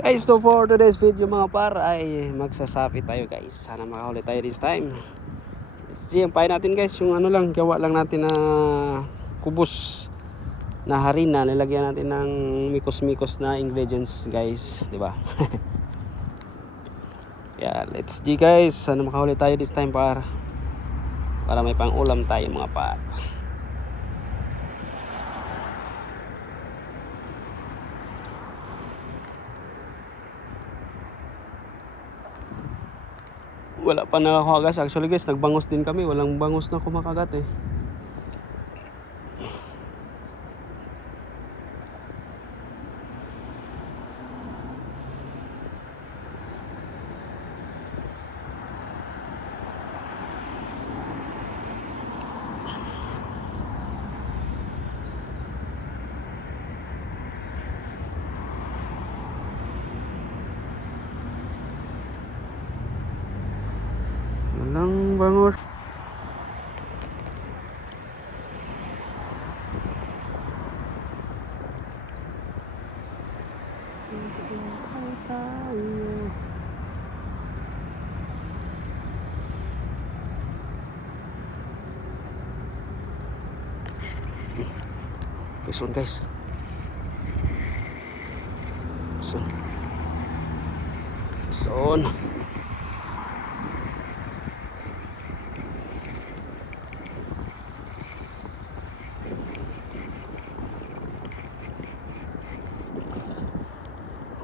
Guys, so for today's video mga par ay magsasapi tayo guys. Sana makahuli tayo this time. Let's see, ampayin natin guys yung ano lang, gawa lang natin na kubos na harina. Nilagyan natin ng mikos-mikos na ingredients guys, di ba? Yeah, let's see guys. Sana makahuli tayo this time par. Para may pang ulam tayo mga par. Wala pa nakakagas. Actually guys, nagbangos din kami. Walang bangos na kumakagat eh. Walang bangos. Pison guys. Pison. Pison.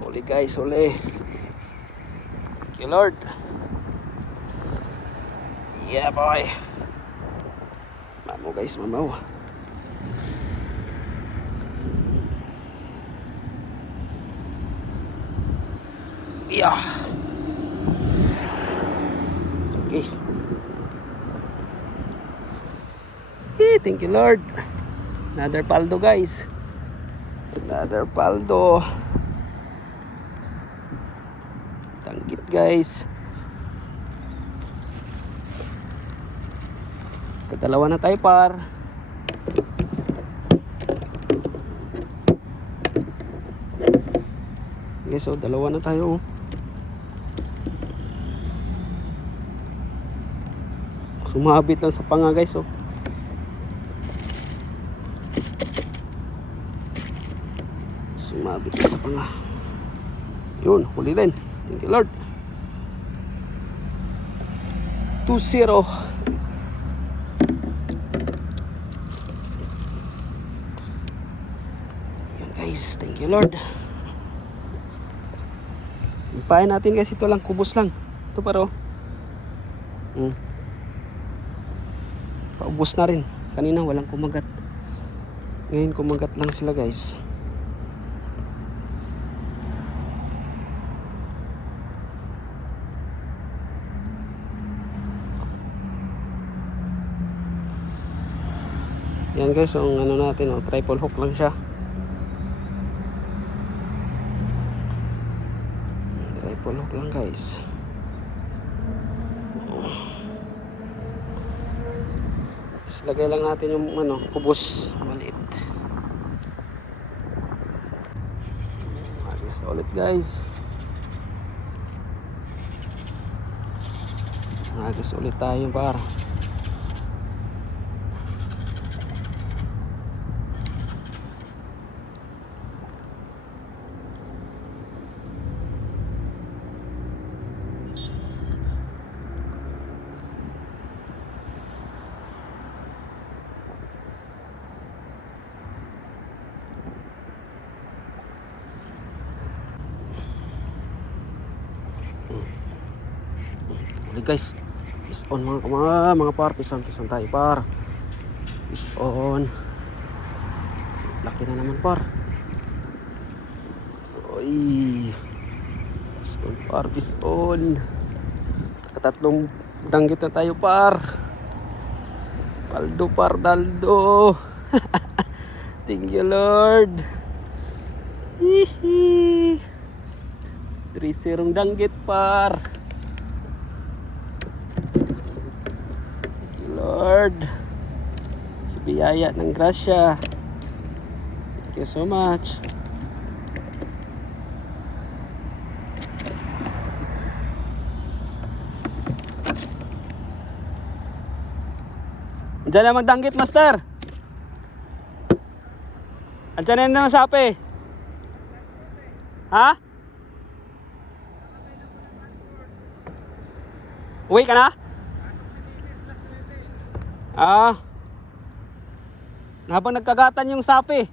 Huli guys, huli. Thank you Lord. Yeah boy. Mamaw guys, mamaw. Yeah. Okay. Hey, thank you Lord. Another paldo guys. Another paldo. Tanggit guys. Kadalawa na tayo par. Okay, so dalawa na tayo. Sumabit lang sa panga guys oh. Sumabit lang sa panga. Yun, huli din. Thank you Lord. 2-0. Yun guys, thank you Lord. Ipain natin guys, ito lang, kubos lang. Ito paro. Paubos na rin. Kanina walang kumagat. Ngayon kumagat lang sila guys. Yan guys, ang ano natin, triple hook lang siya. Triple hook lang guys. Lagay lang natin yung kubos maliit. Agis ulit guys. Agis ulit tayo par. Guys, fish on mga par, pisan tayo par. Fish on. Laki na naman par. Oy. Fish on par, fish on. Katatlong danggit na tayo par. Paldo par, daldo. Thank you Lord. Hihi. 3-0 danggit par. Lord, sa biyaya ng grasya. Thank you so much. Diyan na magdanggit, master. Andiyan na naman sapi. Ha? Uwi ka na? Ah. Habang nagkagatan yung sapi.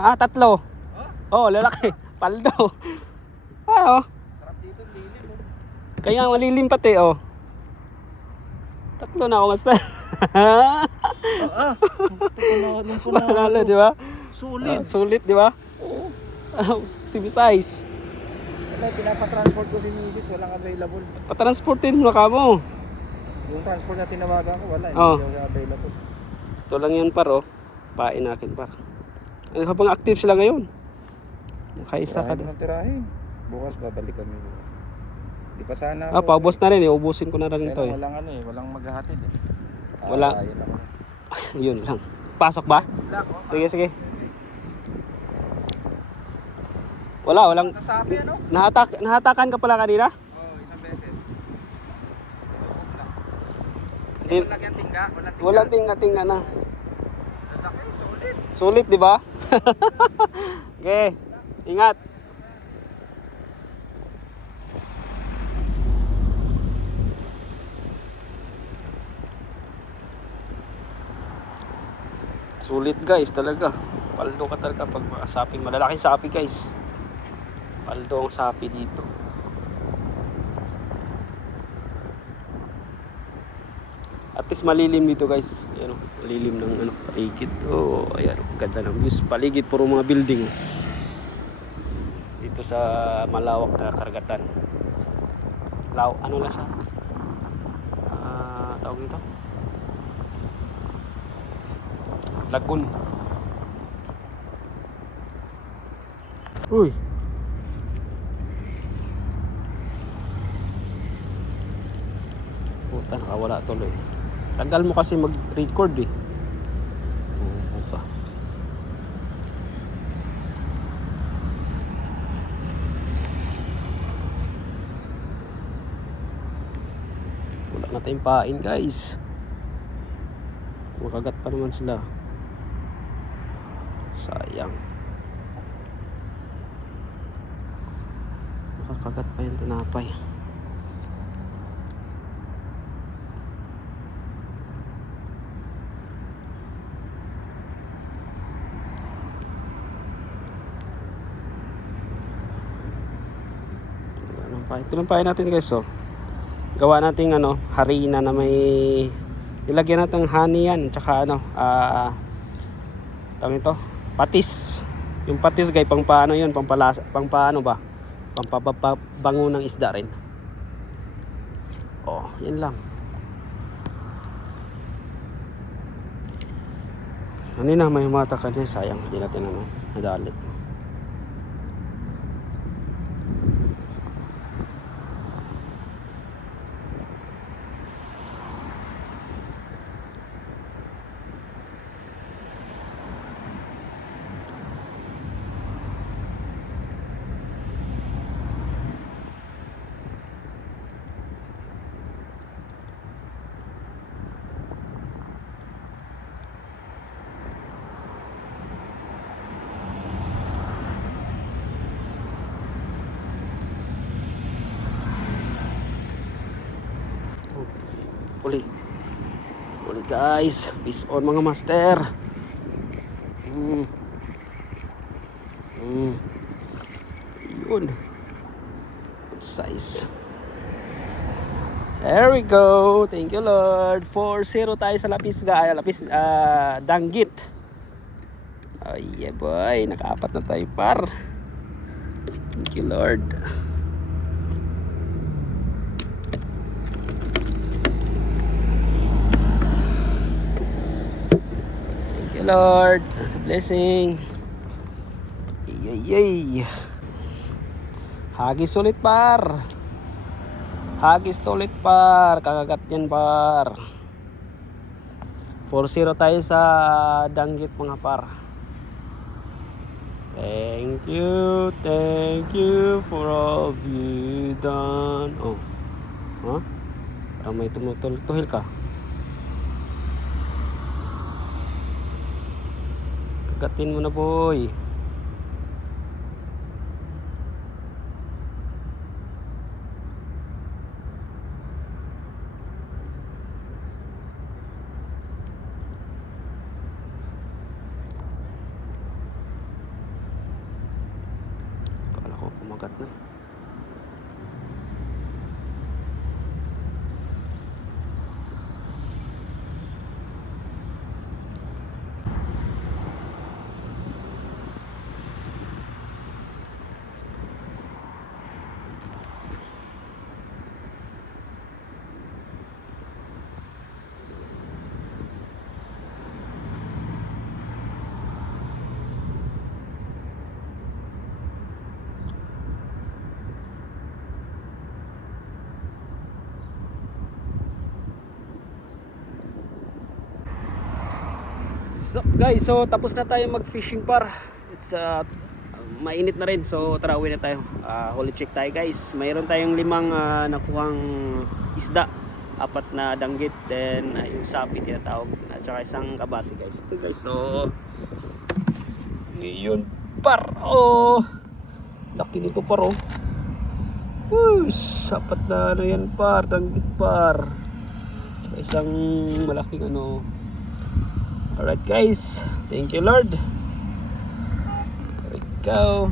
Ha? 3. Oh, lalaki. Paldo. Ah, oh. Sarap dito, lilim oh. Kaya malilim pati, oh. 3 na ako, master. Panalo, di ba? Sulit. Sulit, di ba? Oo. CV size. Wala, pinapatransport ko si Mrs. Walang available. Patransportin mo na ka mo. Yung transport na tinawagan ko, wala. Oh. Hindi available. Ito lang yun, par, oh. Pain natin, par. Ano habang active sila ngayon? Makaisa ka Tirahin na. ng tirahin. Bukas babalik kami bukas. Di pa sana Ah, paubos na rin, eh. Ubusin ko na rin ito, eh. Walang ano eh, walang maghahatid eh. Wala. Yun lang. Yun lang. Pasok ba? Sige, sige. Walang. Nasabi ano? Nahatakan ka pala kanina? Oo, isang beses. Hindi. Walang yan tingga, walang tingga. Walang tinga-tinga na. Lalaki, solid. Sulit, di ba? Okay. Ingat. Sulit, guys, talaga. Paldo ka talaga pag makasaping malalaking sapi, guys. Paldo ang sapi dito. At least malilim dito, guys. Ayan, oh, malilim ng paligid. Oh, ayan, oh, ganda ng views. Paligid puro mga building. Oh. Dito sa malawak na karagatan. Ano na siya? Tawag nito? Lagoon. Uy. Puta, nakawala tuloy. Tagal mo kasi mag-record eh. Puta. Wala na tayong pain, guys. Makagat pa naman sila. Sayang. Makakagat pa yung tinapay. Ito lang pain natin, guys, oh. Gawa natin harina na may ilagyan natin honey yan, tsaka tawag ito, patis. Yung patis, guys, pang paano yun, pampalasa, pang paano ba, pampabango ng isda rin. Oh, yan lang. Ano na, may humatakan niya, sayang, hindi natin nadalit. Uli guys, peace on mga master. Yun, good size. There we go, thank you Lord. 4-0 tayo sa danggit. Oh yeah boy, nakaapat na tayo par. Thank you Lord. Lord, it's a blessing. Yay. Hagis ulit par. Hagis ulit par. Kakagat yan par. 4-0 tayo sa danggit mga par. Thank you for all you done. Oh. Huh? Parang may tumutol-tuhil ka. Kagatin mo na boy. Kala ko kumagat na. So guys, so tapos na tayo mag-fishing par. It's mainit na rin. So tara, uwi na tayo. Huli check tayo guys. Mayroon tayong 5 nakuhang isda. 4 na danggit, then yung sapi tinatawag, at saka isang kabasi guys. Ito guys. So ngayon par. Oh, laki nito par oh. Uy, 4 na ano yan par, danggit par. Saka isang malaking ano. Alright guys, thank you Lord. Ikaw.